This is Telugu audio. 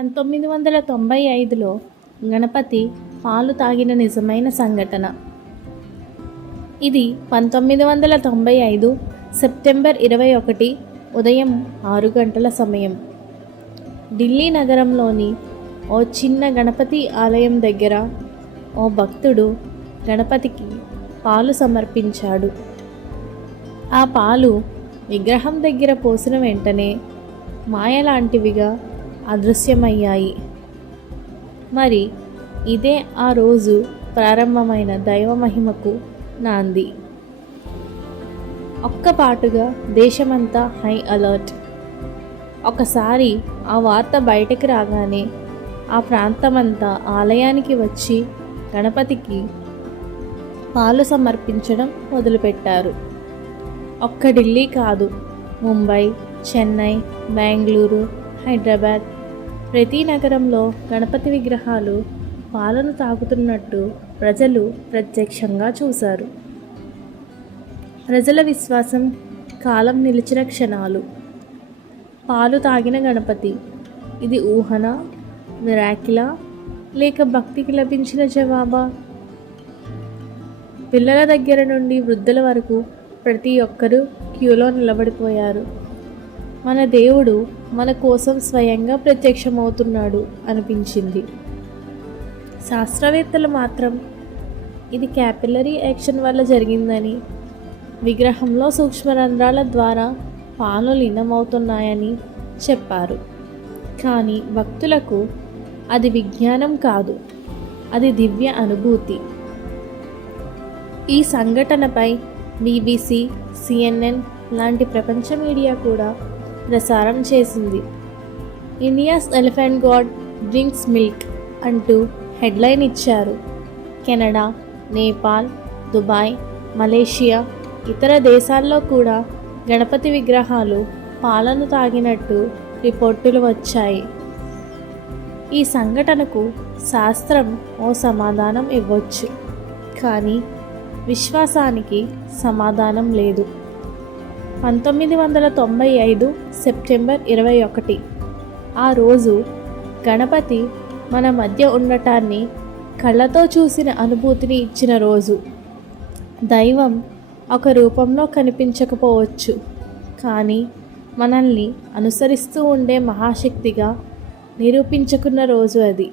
పంతొమ్మిది వందల తొంభై ఐదులో గణపతి పాలు తాగిన నిజమైన సంఘటన. ఇది పంతొమ్మిది వందల తొంభై ఐదు సెప్టెంబర్ ఇరవై ఒకటి ఉదయం ఆరు గంటల సమయం. ఢిల్లీ నగరంలోని ఓ చిన్న గణపతి ఆలయం దగ్గర ఓ భక్తుడు గణపతికి పాలు సమర్పించాడు. ఆ పాలు విగ్రహం దగ్గర పోసిన వెంటనే మాయలాంటివిగా అదృశ్యమయ్యాయి. మరి ఇదే ఆ రోజు ప్రారంభమైన దైవ మహిమకు నాంది. ఒక్కపాటుగా దేశమంతా హై అలర్ట్. ఒకసారి ఆ వార్త బయటకు రాగానే ఆ ప్రాంతమంతా ఆలయానికి వచ్చి గణపతికి పాలు సమర్పించడం మొదలుపెట్టారు. ఒక్క ఢిల్లీ కాదు ముంబై చెన్నై బెంగళూరు హైదరాబాద్. ప్రతి నగరంలో గణపతి విగ్రహాలు పాలను తాగుతున్నట్టు ప్రజలు ప్రత్యక్షంగా చూశారు. ప్రజల విశ్వాసం కాలం నిలిచిన క్షణాలు. పాలు తాగిన గణపతి ఇది ఊహన మిరాకిలా లేక భక్తికి లభించిన జవాబా? పిల్లల దగ్గర నుండి వృద్ధుల వరకు ప్రతి ఒక్కరూ క్యూలో నిలబడిపోయారు. మన దేవుడు మన కోసం స్వయంగా ప్రత్యక్షమవుతున్నాడు అనిపించింది. శాస్త్రవేత్తలు మాత్రం ఇది క్యాపిలరీ యాక్షన్ వల్ల జరిగిందని విగ్రహంలో సూక్ష్మరంధ్రాల ద్వారా పాలు లీనమవుతున్నాయని చెప్పారు. కానీ భక్తులకు అది విజ్ఞానం కాదు అది దివ్య అనుభూతి. ఈ సంఘటనపై బీబీసీ సిఎన్ఎన్ లాంటి ప్రపంచ మీడియా కూడా ప్రసారం చేసింది. India's elephant god drinks milk అంటూ హెడ్లైన్ ఇచ్చారు. కెనడా నేపాల్ దుబాయ్ మలేషియా ఇతర దేశాల్లో కూడా గణపతి విగ్రహాలు పాలను తాగినట్టు రిపోర్టులు వచ్చాయి. ఈ సంఘటనకు శాస్త్రం ఓ సమాధానం ఇవ్వచ్చు. కానీ విశ్వాసానికి సమాధానం లేదు. పంతొమ్మిది వందల తొంభై ఐదు సెప్టెంబర్ ఇరవై ఒకటి. ఆ రోజు గణపతి మన మధ్య ఉండటాన్ని కళ్ళతో చూసిన అనుభూతిని ఇచ్చిన రోజు. దైవం ఒక రూపంలో కనిపించకపోవచ్చు కానీ మనల్ని అనుసరిస్తూ ఉండే మహాశక్తిగా నిరూపించుకున్న రోజు అది.